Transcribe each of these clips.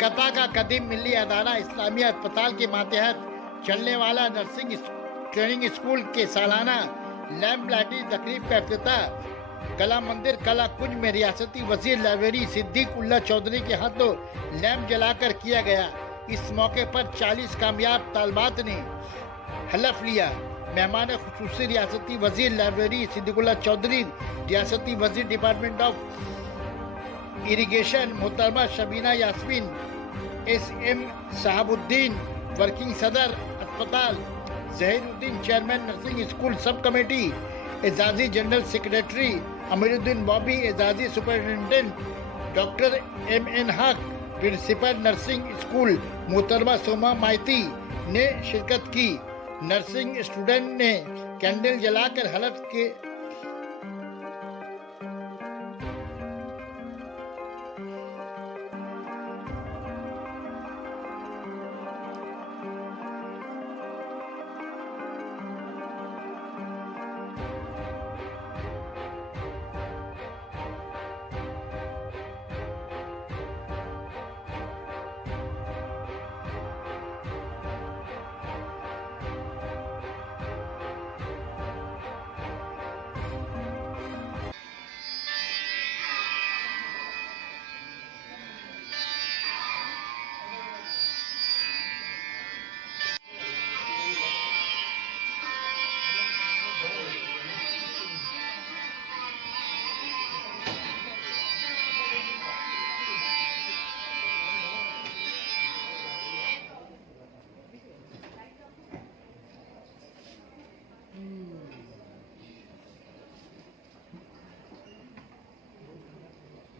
कलकत्ता का कदीम मिली अदारा اسلامیہ اسپتال के मातहत चलने वाला नर्सिंग ट्रेनिंग स्कूल के सालाना लैम्प लाइटिंग तकरीब का इफ्तिताह कला मंदिर कला कुंज में रियासती वजीर लाइब्रेरी सिद्दीक उल्ला चौधरी के हाथों लैम्प जलाकर किया गया। इस मौके पर 40 कामयाब तालबात ने हलफ लिया। मेहमान खुसूसी रियासती वजीर लाइब्रेरी सिद्दीक उल्ला चौधरी, रियासती वजीर डिपार्टमेंट ऑफ इरिगेशन मोहतरमा शबीना यास्मीन, SM साहबुद्दीन, वर्किंग सदर अस्पताल Zahiruddin, chairman nursing school sub committee, एजाजी जनरल सेक्रेटरी अमीरुद्दीन बॉबी, एजाजी superintendent doctor MN Haque, principal nursing school मोहतरमा सोमा माइती ने शिरकत की। नर्सिंग स्टूडेंट ने कैंडल जलाकर हलफ के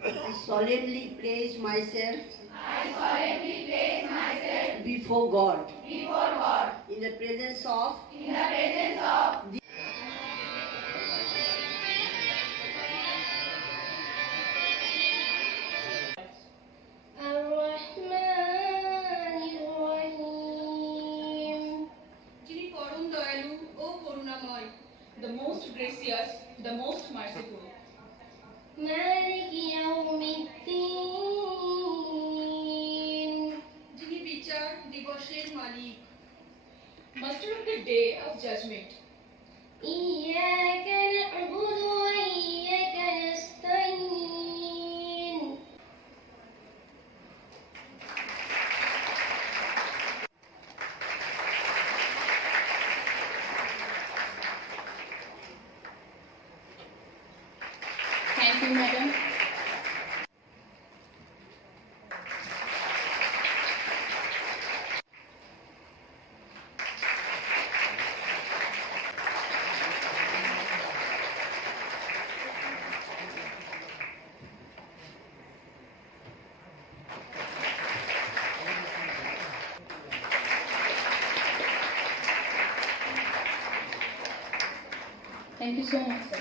I solemnly pledge myself before God in the presence of the most gracious, the most merciful. مالك يوم الدين যিনি বিচার দিবসের মালিক, master of the day of judgment. إياك نعبد وإياك نستعين Thank you, madam. Thank you so much, sir.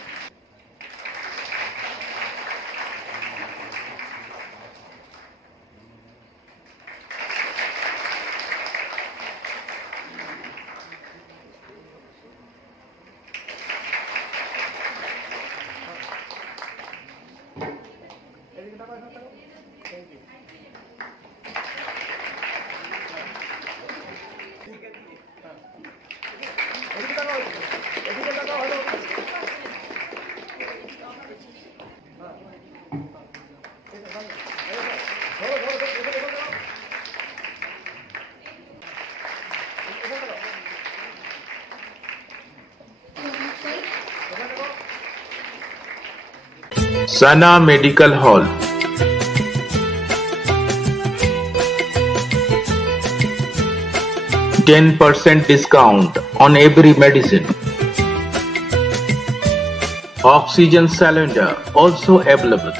Sana Medical Hall. 10% discount on every medicine. Oxygen cylinder also available.